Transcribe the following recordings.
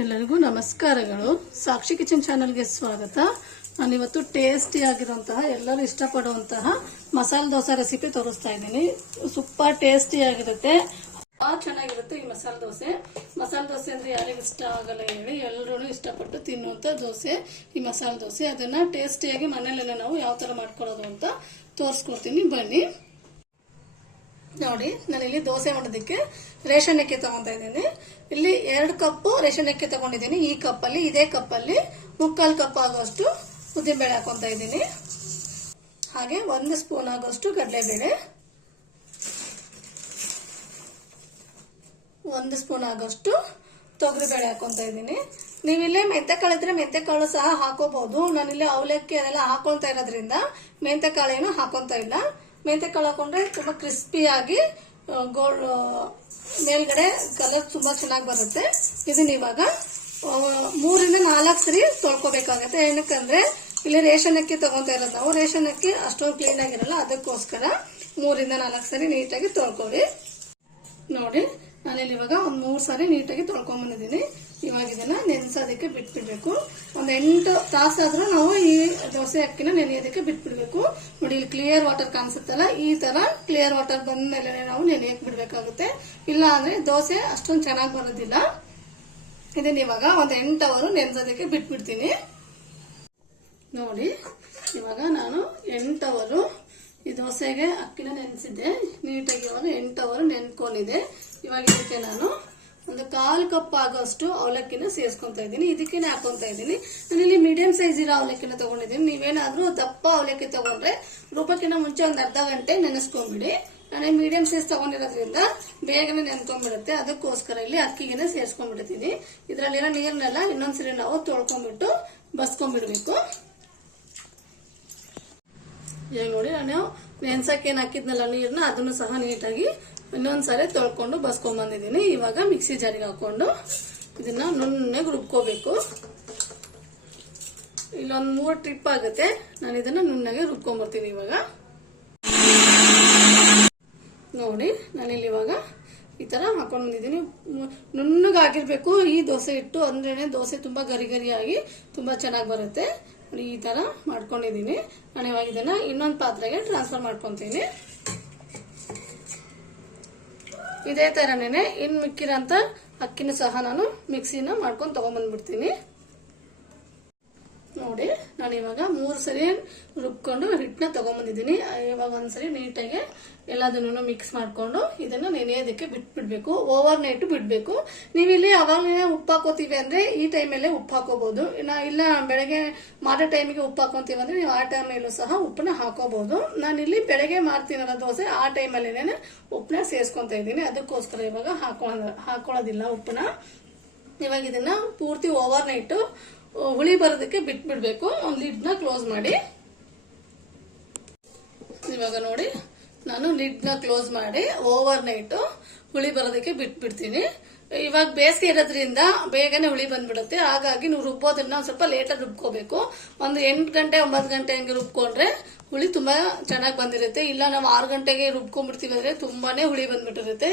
ಎಲ್ಲರಿಗೂ ನಮಸ್ಕಾರಗಳು. ಸಾಕ್ಷಿ ಕಿಚನ್ ಚಾನೆಲ್ಗೆ ಸ್ವಾಗತ. ನಾನಿವತ್ತು ಟೇಸ್ಟಿ ಆಗಿರುವಂತಹ ಎಲ್ಲರೂ ಇಷ್ಟಪಡುವಂತಹ ಮಸಾಲೆ ದೋಸೆ ರೆಸಿಪಿ ತೋರಿಸ್ತಾ ಇದ್ದೀನಿ. ಸೂಪರ್ ಟೇಸ್ಟಿ ಆಗಿರುತ್ತೆ, ತುಂಬಾ ಚೆನ್ನಾಗಿರುತ್ತೆ ಈ ಮಸಾಲೆ ದೋಸೆ. ಮಸಾಲೆ ದೋಸೆ ಅಂದ್ರೆ ಯಾರಿಗೂ ಇಷ್ಟ ಆಗಲ್ಲ ಹೇಳಿ, ಎಲ್ಲರೂ ಇಷ್ಟಪಟ್ಟು ತಿನ್ನುವಂತ ದೋಸೆ ಈ ಮಸಾಲೆ ದೋಸೆ. ಅದನ್ನ ಟೇಸ್ಟಿಯಾಗಿ ಮನೆಯಲ್ಲೆಲ್ಲ ನಾವು ಯಾವ ತರ ಮಾಡ್ಕೊಳ್ಳೋದು ಅಂತ ತೋರಿಸ್ಕೊಡ್ತೀನಿ, ಬನ್ನಿ ನೋಡಿ. ನಾನಿಲ್ಲಿ ದೋಸೆ ಮಾಡೋದಕ್ಕೆ ರೇಷನ್ ಅಕ್ಕಿ ತಗೊಂತಾ ಇದ್ದೀನಿ. ಇಲ್ಲಿ 2 ಕಪ್ ರೇಷನ್ ಅಕ್ಕಿ ತಗೊಂಡಿದ್ದೀನಿ. ಈ ಕಪ್ಪಲ್ಲಿ, ಇದೇ ಕಪ್ಪಲ್ಲಿ 3/4 ಕಪ್ ಆಗುವಷ್ಟು ಉದ್ದಿನಬೇಳೆ ಹಾಕೊಂತ ಇದ್ದೀನಿ. ಹಾಗೆ 1 ಸ್ಪೂನ್ ಆಗುವಷ್ಟು ಕಡಲೆಬೇಳೆ, 1 ಸ್ಪೂನ್ ಆಗುವಷ್ಟು ತೊಗರಿಬೇಳೆ ಹಾಕೊಂತ ಇದ್ದೀನಿ. ನೀವಿಲ್ಲೇ ಮೆಂತೆಕಾಳು ಇದ್ರೆ ಮೆಂತೆಕಾಳು ಸಹ ಹಾಕೋಬಹುದು. ನಾನಿಲ್ಲಿ ಅವಲಕ್ಕಿ ಅದೆಲ್ಲ ಹಾಕೊಳ್ತಾ ಇರೋದ್ರಿಂದ ಮೆಂತೆಕಾಳೇನು ಹಾಕೊಂತ ಇಲ್ಲ. ಮೆಂತೆಕಾಳು ಹಾಕೊಂಡ್ರೆ ತುಂಬಾ ಕ್ರಿಸ್ಪಿಯಾಗಿ ಗೋಲ್ಡ್ ಮೇಲ್ಗಡೆ ಕಲರ್ ತುಂಬಾ ಚೆನ್ನಾಗಿ ಬರುತ್ತೆ. ಇದನ್ನ ಇವಾಗ 3 ಇಂದ 4 ಸರಿ ತೊಳ್ಕೊಬೇಕಾಗತ್ತೆ. ಏನಕ್ಕಂದ್ರೆ ಇಲ್ಲಿ ರೇಷನ್ ಅಕ್ಕಿ ತಗೊಂತ ಇರೋದು ನಾವು. ರೇಷನ್ ಅಕ್ಕಿ ಅಷ್ಟೊಂದು ಕ್ಲೀನ್ ಆಗಿರಲ್ಲ, ಅದಕ್ಕೋಸ್ಕರ 3 ಇಂದ 4 ಸರಿ ನೀಟಾಗಿ ತೊಳ್ಕೊಳ್ಳಿ. ನೋಡಿ, ನಾನಿಲ್ಲಿ ಇವಾಗ 3 ಸಾರಿ ನೀಟಾಗಿ ತೊಳ್ಕೊಂಡ್ ಬಂದಿದ್ದೀನಿ. ಇವಾಗ ಇದನ್ನ ನೆನೆಸೋದಕ್ಕೆ ಬಿಟ್ಬಿಡ್ಬೇಕು. 8 ತಾಸಾದ್ರೂ ನಾವು ಈ ದೋಸೆ ಅಕ್ಕಿನ ನೆನೆಯೋದಕ್ಕೆ ಬಿಟ್ಬಿಡ್ಬೇಕು. ನೋಡಿ, ಇಲ್ಲಿ ಕ್ಲಿಯರ್ ವಾಟರ್ ಕಾಣಿಸುತ್ತಲ್ಲ, ಈ ತರ ಕ್ಲಿಯರ್ ವಾಟರ್ ಬಂದ ಮೇಲೆ ನಾವು ನೆನೆಯಕ್ ಬಿಡ್ಬೇಕಾಗುತ್ತೆ. ಇಲ್ಲ ಅಂದ್ರೆ ದೋಸೆ ಅಷ್ಟೊಂದು ಚೆನ್ನಾಗಿ ಬರೋದಿಲ್ಲ. ಇದನ್ನ ಇವಾಗ 8 ಅವರ್ ನೆನೆಸೋದಕ್ಕೆ ಬಿಟ್ಬಿಡ್ತೀನಿ. ನೋಡಿ, ಇವಾಗ ನಾನು 8 ಅವರ್ ಈ ದೋಸೆಗೆ ಅಕ್ಕಿನ ನೆನೆಸಿದ್ದೆ. ನೀಟಾಗಿ ಇವಾಗ 8 ಅವರ್ ನೆನ್ಕೊಂಡಿದೆ. ಇವಾಗ ಇದಕ್ಕೆ ನಾನು 1/4 ಕಪ್ ಆಗೋಷ್ಟು ಅವಲಕ್ಕಿನ ಸೇರಿಸ್ಕೊಂತ ಇದ್ದೀನಿ. ಇದಕ್ಕೇನೆ ಹಾಕೊಂತ ಇದ್ದೀನಿ. ನಾನಿಲ್ಲಿ ಮೀಡಿಯಂ ಸೈಜ್ ಇರೋ ಅವಲಕ್ಕಿನ ತಗೊಂಡಿದ್ದೀನಿ. ನೀವೇನಾದ್ರೂ ದಪ್ಪ ಅವಲಕ್ಕಿ ತಗೊಂಡ್ರೆ ರುಬ್ಬಕ್ಕಿನ ಮುಂಚೆ 1 ಅರ್ಧ ಗಂಟೆ ನೆನೆಸ್ಕೊಂಡ್ಬಿಡಿ. ನಾನು ಮೀಡಿಯಂ ಸೈಜ್ ತಗೊಂಡಿರೋದ್ರಿಂದ ಬೇಗನೆ ನೆನ್ಕೊಂಡ್ಬಿಡುತ್ತೆ. ಅದಕ್ಕೋಸ್ಕರ ಇಲ್ಲಿ ಅಕ್ಕಿಗೆನೆ ಸೇರಿಸ್ಕೊಂಡ್ಬಿಡ್ತೀನಿ. ಇದ್ರಲ್ಲಿರೋ ನೀರ್ನೆಲ್ಲ ಇನ್ನೊಂದ್ಸರಿ ನಾವು ತೊಳ್ಕೊಂಡ್ಬಿಟ್ಟು ಬಸ್ಕೊಂಡ್ಬಿಡ್ಬೇಕು. ಈಗ ನೋಡಿ, ನಾನು ನೆನ್ಸಕ್ಕೆ ಏನ್ ಹಾಕಿದ್ನಲ್ಲ ನೀರ್ನ, ಅದನ್ನು ಸಹ ನೀಟಾಗಿ ಇನ್ನೊಂದ್ಸರಿ ತೊಳ್ಕೊಂಡು ಬಸ್ಕೊಂಡ್ ಬಂದಿದ್ದೀನಿ. ಇವಾಗ ಮಿಕ್ಸಿ ಜಾರಿಗೆ ಹಾಕೊಂಡು ಇದನ್ನ ನುಣ್ಣಗೆ ರುಬ್ಕೋಬೇಕು. ಇಲ್ಲೊಂದ್ 3 ಟ್ರಿಪ್ ಆಗುತ್ತೆ. ನಾನು ಇದನ್ನ ನುಣ್ಣಗೆ ರುಬ್ಕೊಂಡ್ ಬರ್ತೀನಿ. ಇವಾಗ ನೋಡಿ, ನಾನಿಲ್ಲಿ ಇವಾಗ ಈ ತರ ಹಾಕೊಂಡ್ ಬಂದಿದ್ದೀನಿ. ನುಣ್ಣಗಾಗಿರ್ಬೇಕು ಈ ದೋಸೆ ಹಿಟ್ಟು, ಅಂದ್ರೇನೆ ದೋಸೆ ತುಂಬಾ ಗರಿ ಗರಿಯಾಗಿ ತುಂಬಾ ಚೆನ್ನಾಗಿ ಬರುತ್ತೆ. ಈ ತರ ಮಾಡ್ಕೊಂಡಿದ್ದೀನಿ. ನಾನು ಇವಾಗ ಇದನ್ನ ಇನ್ನೊಂದು ಪಾತ್ರೆಗೆ ಟ್ರಾನ್ಸ್ಫರ್ ಮಾಡ್ಕೊಂತೀನಿ. ಇದೇ ತರನೇನೆ ಇನ್ ಮಿಕ್ಕಿರಂತ ಅಕ್ಕಿನ ಸಹ ನಾನು ಮಿಕ್ಸಿನ ಮಾಡ್ಕೊಂಡು ತಗೊಂಡ್ಬಂದ್ಬಿಡ್ತೀನಿ. ನೋಡಿ, ನಾನು ಇವಾಗ 3 ಸರಿ ರುಬ್ಕೊಂಡು ಹಿಟ್ಟನ್ನ ತಗೊಂಡ್ಬಂದಿದ್ದೀನಿ. ಇವಾಗ ಒಂದ್ಸರಿ ನೀಟಾಗಿ ಎಲ್ಲದನ್ನು ಮಿಕ್ಸ್ ಮಾಡ್ಕೊಂಡು ಇದನ್ನ ನೆನೆಯೋದಕ್ಕೆ ಬಿಟ್ಬಿಡ್ಬೇಕು. ಓವರ್ ನೈಟ್ ಬಿಡ್ಬೇಕು. ನೀವಿಲ್ಲಿ ಅವಾಗಲೇ ಉಪ್ಪು ಹಾಕೋತೀವಿ ಅಂದ್ರೆ ಈ ಟೈಮಲ್ಲೇ ಉಪ್ಪು ಹಾಕೋಬಹುದು. ಇಲ್ಲ ಬೆಳಗ್ಗೆ ಮಾಡೋ ಟೈಮಿಗೆ ಉಪ್ಪು ಹಾಕೋತೀವಿ ಅಂದ್ರೆ ನೀವು ಆ ಟೈಮಲ್ಲೂ ಸಹ ಉಪ್ಪನ್ನ ಹಾಕೋಬಹುದು. ನಾನಿಲ್ಲಿ ಬೆಳಗ್ಗೆ ಮಾಡ್ತೀನಲ್ಲ ದೋಸೆ, ಆ ಟೈಮಲ್ಲೇನೆ ಉಪ್ಪನ್ನ ಸೇರಿಸ್ಕೊಂತ ಇದ್ದೀನಿ. ಅದಕ್ಕೋಸ್ಕರ ಇವಾಗ ಹಾಕೊಳ್ಳೋದಿಲ್ಲ ಉಪ್ಪನ್ನ. ಇವಾಗ ಇದನ್ನ ಪೂರ್ತಿ ಓವರ್ ನೈಟ್ ಹುಳಿ ಬರೋದಕ್ಕೆ ಬಿಟ್ಬಿಡ್ಬೇಕು. ಒಂದು ಲಿಡ್ನ ಕ್ಲೋಸ್ ಮಾಡಿ. ಇವಾಗ ನೋಡಿ, ನಾನು ಲಿಡ್ನ ಕ್ಲೋಸ್ ಮಾಡಿ ಓವರ್ ನೈಟ್ ಹುಳಿ ಬರೋದಕ್ಕೆ ಬಿಟ್ಬಿಡ್ತೀನಿ. ಇವಾಗ ಬೇಸಿಗೆ ಇರೋದ್ರಿಂದ ಬೇಗನೆ ಹುಳಿ ಬಂದ್ಬಿಡುತ್ತೆ. ಹಾಗಾಗಿ ನೀವು ರುಬ್ಬೋದನ್ನ ಸ್ವಲ್ಪ ಲೇಟಾಗಿ ರುಬ್ಕೋಬೇಕು. ಒಂದು 8 ಗಂಟೆ 9 ಗಂಟೆ ಹಂಗೆ ರುಬ್ಕೊಂಡ್ರೆ ಹುಳಿ ತುಂಬಾ ಚೆನ್ನಾಗಿ ಬಂದಿರುತ್ತೆ. ಇಲ್ಲ ನಾವು 6 ಗಂಟೆಗೆ ರುಬ್ಕೊಂಡ್ಬಿಡ್ತೀವಿ ಅಂದ್ರೆ ತುಂಬಾನೇ ಹುಳಿ ಬಂದ್ಬಿಟ್ಟಿರುತ್ತೆ,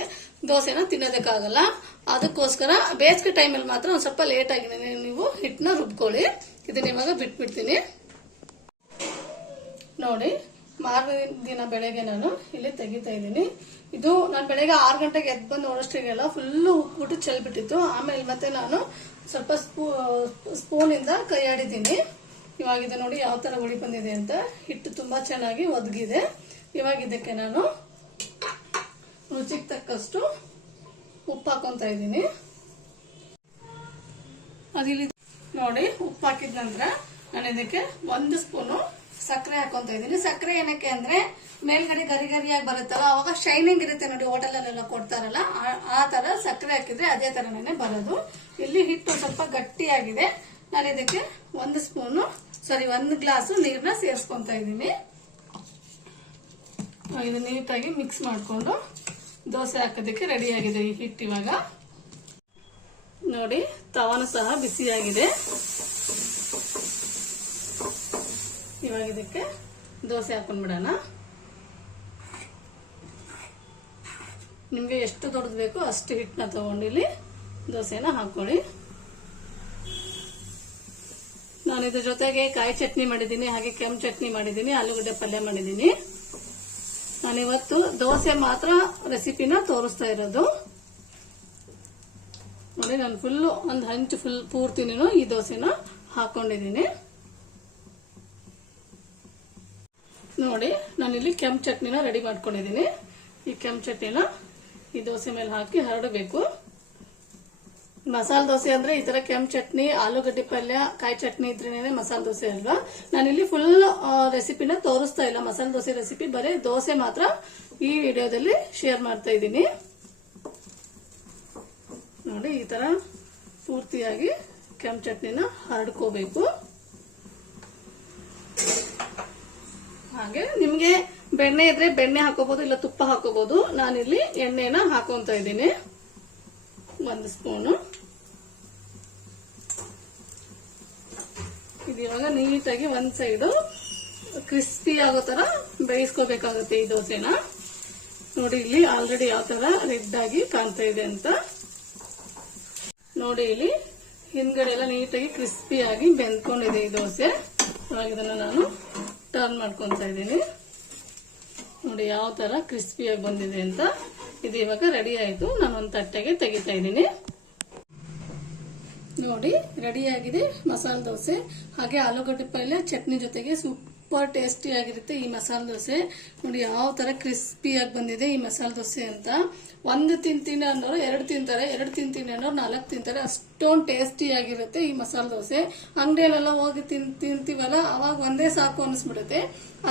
ದೋಸೆನ ತಿನ್ನೋದಕ್ಕಾಗಲ್ಲ. ಅದಕ್ಕೋಸ್ಕರ ಬೇಸಿಗೆ ಟೈಮಲ್ಲಿ ಮಾತ್ರ ಒಂದು ಸ್ವಲ್ಪ ಲೇಟ್ ಆಗಿ ನೀವು ಹಿಟ್ಟನ್ನ ರುಬ್ಕೊಳ್ಳಿ. ಇದನ್ನ ಇವಾಗ ಬಿಟ್ಬಿಡ್ತೀನಿ. ನೋಡಿ, ಮಾರನೇ ದಿನ ಬೆಳಗ್ಗೆ ನಾನು ಇಲ್ಲಿ ತೆಗಿತಾ ಇದ್ದೀನಿ. ಇದು ನಾನು ಬೆಳಗ್ಗೆ 6 ಗಂಟೆಗೆ ಎದ್ದು ಬಂದು ನೋಡೋಷ್ಟಿಗೆಲ್ಲ ಫುಲ್ಲು ಉಪ್ಪಿಟ್ಟು ಚೆಲ್ಬಿಟ್ಟಿತ್ತು. ಆಮೇಲೆ ಮತ್ತೆ ನಾನು ಸ್ವಲ್ಪ ಸ್ಪೂನ್ ಇಂದ ಕೈ ಆಡಿದ್ದೀನಿ. ಇವಾಗ ಇದು ನೋಡಿ ಯಾವ ತರ ಹುಳಿ ಬಂದಿದೆ ಅಂತ. ಹಿಟ್ಟು ತುಂಬಾ ಚೆನ್ನಾಗಿ ಒದಗಿದೆ. ಇವಾಗ ಇದಕ್ಕೆ ನಾನು ರುಚಿಗೆ ತಕ್ಕಷ್ಟು ಉಪ್ಪು ಹಾಕೊಂತ ಇದ್ದೀನಿ. ಅದಿಲ್ಲಿ ನೋಡಿ, ಉಪ್ಪು ಹಾಕಿದ ನಂತರ ನಾನು ಇದಕ್ಕೆ 1 ಸ್ಪೂನು ಸಕ್ಕರೆ ಹಾಕೊಂತ ಇದ್ದೀನಿ. ಸಕ್ಕರೆ ಏನಕ್ಕೆ ಅಂದ್ರೆ ಮೇಲ್ಗಡೆ ಗರಿ ಗರಿಯಾಗಿ ಬರುತ್ತಲ್ಲ, ಅವಾಗ ಶೈನಿಂಗ್ ಇರುತ್ತೆ. ನೋಡಿ, ಹೋಟೆಲ್ ಅಲ್ಲೆಲ್ಲ ಕೊಡ್ತಾರಲ್ಲ, ಆ ತರ ಸಕ್ಕರೆ ಹಾಕಿದ್ರೆ ಅದೇ ತರನೇ ಬರೋದು. ಇಲ್ಲಿ ಹಿಟ್ಟು ಸ್ವಲ್ಪ ಗಟ್ಟಿಯಾಗಿದೆ. ನಾನು ಇದಕ್ಕೆ 1 ಗ್ಲಾಸ್ ನೀರನ್ನ ಸೇರಿಸ್ಕೊಂತ ಇದ್ದೀನಿ. ಇದು ನೀಟಾಗಿ ಮಿಕ್ಸ್ ಮಾಡ್ಕೊಂಡು ದೋಸೆ ಹಾಕೋದಕ್ಕೆ ರೆಡಿ ಆಗಿದೆ ಈ ಹಿಟ್ಟು. ಇವಾಗ ನೋಡಿ, ತವಾನು ಸಹ ಬಿಸಿಯಾಗಿದೆ. ಇವಾಗ ಇದಕ್ಕೆ ದೋಸೆ ಹಾಕೊಂಡ್ಬಿಡೋಣ. ನಿಮ್ಗೆ ಎಷ್ಟು ದೊಡ್ಡದು ಬೇಕೋ ಅಷ್ಟು ಹಿಟ್ಟನ್ನ ತಗೊಂಡು ಇಲ್ಲಿ ದೋಸೆನ ಹಾಕೊಳ್ಳಿ. ನಾನು ಇದ್ರ ಜೊತೆಗೆ ಕಾಯಿ ಚಟ್ನಿ ಮಾಡಿದ್ದೀನಿ, ಹಾಗೆ ಕೆಂಪು ಚಟ್ನಿ ಮಾಡಿದ್ದೀನಿ, ಆಲೂಗಡ್ಡೆ ಪಲ್ಯ ಮಾಡಿದ್ದೀನಿ. ನಾನಿವತ್ತು ದೋಸೆ ಮಾತ್ರ ರೆಸಿಪಿನ ತೋರಿಸ್ತಾ ಇರೋದು. ನೋಡಿ, ನಾನು ಫುಲ್ ಒಂದು ಹಂಚು ಪೂರ್ತಿನೂ ಈ ದೋಸೆನ ಹಾಕೊಂಡಿದ್ದೀನಿ. ನೋಡಿ, ನಾನಿಲ್ಲಿ ಕೆಂಪು ಚಟ್ನಿನ ರೆಡಿ ಮಾಡ್ಕೊಂಡಿದ್ದೀನಿ. ಈ ಕೆಂಪು ಚಟ್ನಿನ ಈ ದೋಸೆ ಮೇಲೆ ಹಾಕಿ ಹರಡಬೇಕು. ಮಸಾಲೆ ದೋಸೆ ಅಂದ್ರೆ ಈ ತರ ಕೆಂಪು ಚಟ್ನಿ, ಆಲೂಗಡ್ಡೆ ಪಲ್ಯ, ಕಾಯಿ ಚಟ್ನಿ ಇದ್ರೇನೆ ಮಸಾಲೆ ದೋಸೆ ಅಲ್ವಾ. ನಾನಿಲ್ಲಿ ಫುಲ್ ರೆಸಿಪಿನ ತೋರಿಸ್ತಾ ಇಲ್ಲ, ಮಸಾಲೆ ದೋಸೆ ರೆಸಿಪಿ, ಬರೀ ದೋಸೆ ಮಾತ್ರ ಈ ವಿಡಿಯೋದಲ್ಲಿ ಶೇರ್ ಮಾಡ್ತಾ ಇದ್ದೀನಿ. ನೋಡಿ, ಈ ತರ ಪೂರ್ತಿಯಾಗಿ ಕೆಂಪು ಚಟ್ನಿನ ಹರಡ್ಕೋಬೇಕು. ಹಾಗೆ ನಿಮ್ಗೆ ಬೆಣ್ಣೆ ಇದ್ರೆ ಬೆಣ್ಣೆ ಹಾಕೋಬಹುದು, ಇಲ್ಲ ತುಪ್ಪ ಹಾಕೋಬಹುದು. ನಾನಿಲ್ಲಿ ಎಣ್ಣೆನ ಹಾಕೊಂತ ಇದ್ದೀನಿ, 1 ಸ್ಪೂನು. ಇದು ಇವಾಗ ನೀಟಾಗಿ ಒಂದ್ ಸೈಡು ಕ್ರಿಸ್ಪಿ ಆಗೋ ತರ ಬೇಯಿಸ್ಕೋಬೇಕಾಗುತ್ತೆ ಈ ದೋಸೆನ. ನೋಡಿ, ಇಲ್ಲಿ ಆಲ್ರೆಡಿ ಯಾವ ತರ ರೆಡ್ ಆಗಿ ಕಾಣ್ತಾ ಇದೆ ಅಂತ. ನೋಡಿ, ಇಲ್ಲಿ ಹಿಂದ್ಗಡೆ ಎಲ್ಲ ನೀಟಾಗಿ ಕ್ರಿಸ್ಪಿ ಆಗಿ ಬೆಂದ್ಕೊಂಡಿದೆ ಈ ದೋಸೆ. ಇವಾಗ ಇದನ್ನ ನಾನು ಟರ್ನ್ ಮಾಡ್ಕೊಂತ ಇದ್ದೀನಿ. ನೋಡಿ ಯಾವ ತರ ಕ್ರಿಸ್ಪಿಯಾಗಿ ಬಂದಿದೆ ಅಂತ. ಇದು ಇವಾಗ ರೆಡಿ ಆಯ್ತು. ನಾನು ಒಂದು ತಟ್ಟೆಗೆ ತೆಗಿತಾ ಇದ್ದೀನಿ. ನೋಡಿ, ರೆಡಿ ಆಗಿದೆ ಮಸಾಲೆ ದೋಸೆ. ಹಾಗೆ ಆಲೂಗಡ್ಡೆ ಪಲ್ಯ ಚಟ್ನಿ ಜೊತೆಗೆ ಸೂಪರ್ ಟೇಸ್ಟಿ ಆಗಿರುತ್ತೆ ಈ ಮಸಾಲೆ ದೋಸೆ. ನೋಡಿ ಯಾವ ತರ ಕ್ರಿಸ್ಪಿಯಾಗಿ ಬಂದಿದೆ ಈ ಮಸಾಲೆ ದೋಸೆ ಅಂತ. 1 ತಿಂತೀನಿ ಅನ್ನೋರು 2 ತಿಂತಾರೆ, 2 ತಿಂತೀನಿ ಅನ್ನೋರು 4 ತಿಂತಾರೆ. ಅಷ್ಟೊಂದು ಟೇಸ್ಟಿ ಆಗಿರುತ್ತೆ ಈ ಮಸಾಲೆ ದೋಸೆ. ಅಂಗಡಿಯಲ್ಲೆಲ್ಲ ಹೋಗಿ ತಿಂತೀವಲ್ಲ, ಅವಾಗ ಒಂದೇ ಸಾಕು ಅನಿಸ್ಬಿಡುತ್ತೆ.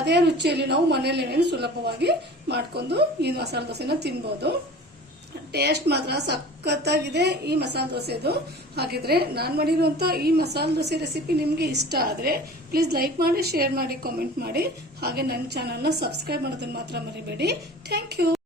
ಅದೇ ರುಚಿಯಲ್ಲಿ ನಾವು ಮನೆಯಲ್ಲಿ ಸುಲಭವಾಗಿ ಮಾಡ್ಕೊಂಡು ಈ ಮಸಾಲೆ ದೋಸೆನ ತಿನ್ಬೋದು. ಟೇಸ್ಟ್ ಮಾತ್ರ ಸಖತ್ತಾಗಿದೆ ಈ ಮಸಾಲೆ ದೋಸೆದು. ಹಾಗಿದ್ರೆ ನಾನು ಮಾಡಿರುವಂತ ಈ ಮಸಾಲೆ ದೋಸೆ ರೆಸಿಪಿ ನಿಮ್ಗೆ ಇಷ್ಟ ಆದ್ರೆ ಪ್ಲೀಸ್ ಲೈಕ್ ಮಾಡಿ, ಶೇರ್ ಮಾಡಿ, ಕಾಮೆಂಟ್ ಮಾಡಿ. ಹಾಗೆ ನನ್ನ ಚಾನಲ್ನ ಸಬ್ಸ್ಕ್ರೈಬ್ ಮಾಡೋದನ್ನ ಮಾತ್ರ ಮರಿಬೇಡಿ. Thank you.